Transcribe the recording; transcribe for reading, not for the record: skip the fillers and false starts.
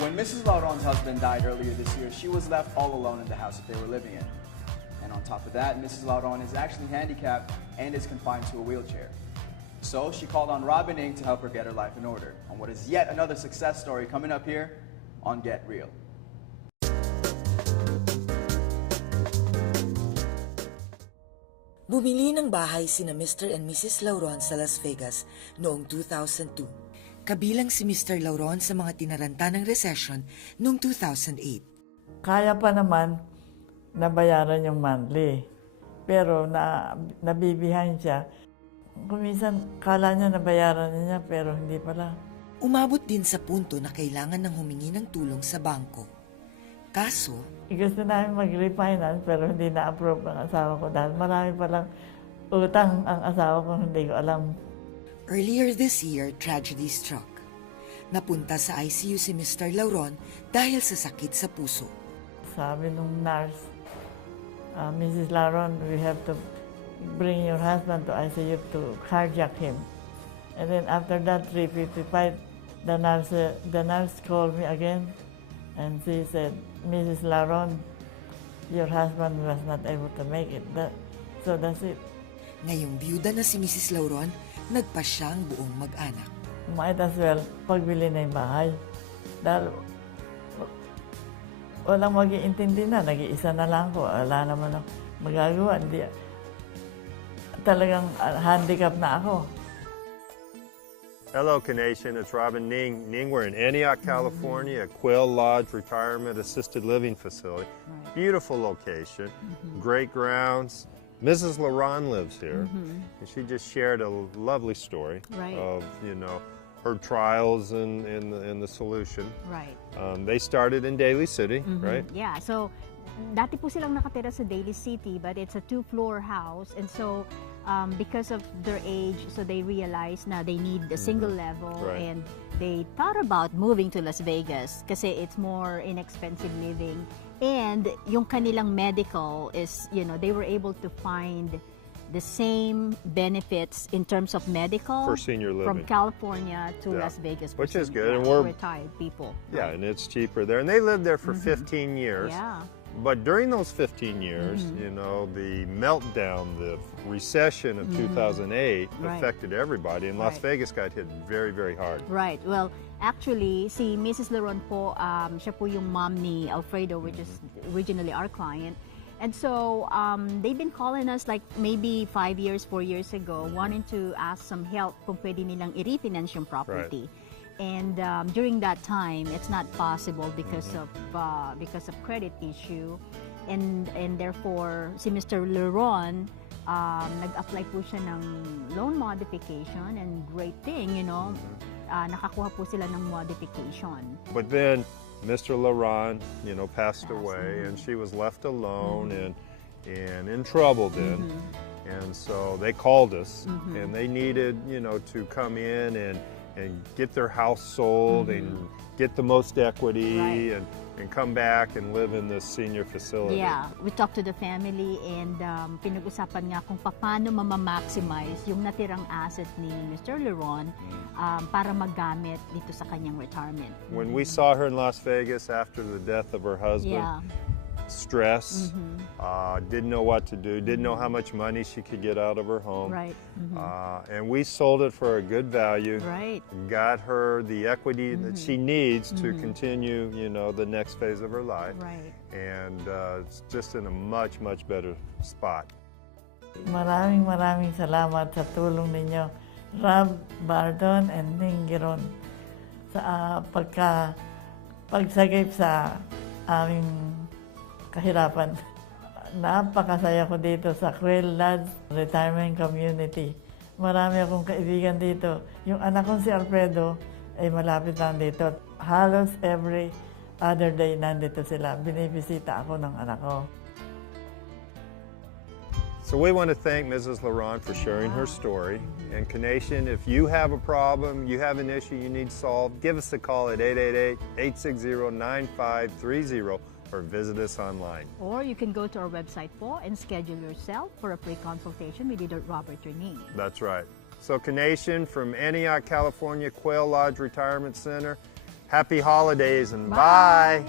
When Mrs. Lauron's husband died earlier this year, she was left all alone in the house that they were living in. And on top of that, Mrs. Lauron is actually handicapped and is confined to a wheelchair. So she called on Robin Ng to help her get her life in order on what is yet another success story coming up here on Get Real. Bumili ng bahay sina Mr. and Mrs. Lauron sa Las Vegas noong 2002. Kabilang si Mr. Lauron sa mga tinaranta ng recession noong 2008. Kaya pa naman nabayaran yung monthly. Pero nabibihan siya. Kuminsan kala niya nabayaran niya pero hindi pala. Umabot din sa punto na kailangan ng humingi ng tulong sa bangko. Kaso, gusto namin mag-refinance pero hindi na-approve ng asawa ko dahil marami palang utang ang asawa ko, hindi ko alam. Earlier this year, tragedy struck. Napunta sa ICU si Mr. Lauron dahil sa sakit sa puso. Sabi nung nurse, Mrs. Lauron, we have to bring your husband to ICU to cardiac him. And then after that, 3:55, the nurse called me again and she said, Mrs. Lauron, your husband was not able to make it. So that's it. Ngayong biyuda na si Mrs. Lauron, nagpa siyang buong mag-anak. Might as well pagbili na yung bahay. Dahil walang mag-iintindi na, nag-iisa na lang ko. Wala naman ako magagawa. Hindi, talagang handicap na ako. Hello, Canation. It's Robin Ng. We're in Antioch, California, at Quail Lodge Retirement Assisted Living Facility. Right. Beautiful location, great grounds. Mrs. Lauron lives here, and she just shared a lovely story of, her trials and the solution. Right. They started in Daly City, right? Yeah. So, dati po silang nakatira sa Daly City, but it's a 2-floor house, and so because of their age, so they realized na they need a single level, and they thought about moving to Las Vegas kasi it's more inexpensive living, and yung kanilang medical is, they were able to find the same benefits in terms of medical for senior living from California to Las Vegas, which is good, and we're retired people. Yeah, and it's cheaper there, and they lived there for 15 years. Yeah. But during those 15 years, the meltdown, the recession of 2008 affected everybody, and Las Vegas got hit very, very hard. Right. Well, actually, si Mrs. Lauron po, siya po yung mom ni Alfredo, which is originally our client. And so, they've been calling us like maybe 4 years ago, wanting to ask some help kung pwede nilang i-refinance yung property. And during that time, it's not possible because of credit issue, and therefore si Mr. Lauron nag-apply po siya ng loan modification, and great thing, nakakuha po sila ng modification. But then Mr. Lauron, passed away, and she was left alone and in trouble then. And so they called us, and they needed, to come in and get their house sold and get the most equity and come back and live in this senior facility. Yeah, we talked to the family, and pinag-usapan nga kung paano maximize yung natirang asset ni Mr. Lauron para magamit dito sa kanyang retirement. When we saw her in Las Vegas after the death of her husband, stress, didn't know what to do, didn't know how much money she could get out of her home. Right. And we sold it for a good value. Right. Got her the equity that she needs to continue, the next phase of her life. Right. And it's just in a much, much better spot. Maraming salamat sa tulong ninyo, Rob, Bardon, and Ningiron, sa pagsagip sa aming kahirapan. Napakasaya ko dito sa Quail Lodge Retirement Community. Marami akong kaibigan dito. Yung anak kong si Alfredo ay malapit lang dito. Halos every other day nandito sila. Binibisita ako ng anak ko. So we want to thank Mrs. Lauron for sharing her story. And Canation, if you have a problem, you have an issue you need solved, give us a call at 888-860-9530 or visit us online. Or you can go to our website po and schedule yourself for a free consultation with Dr. Robert Renee. That's right. So Canation from Antioch, California, Quail Lodge Retirement Center, Happy holidays and bye.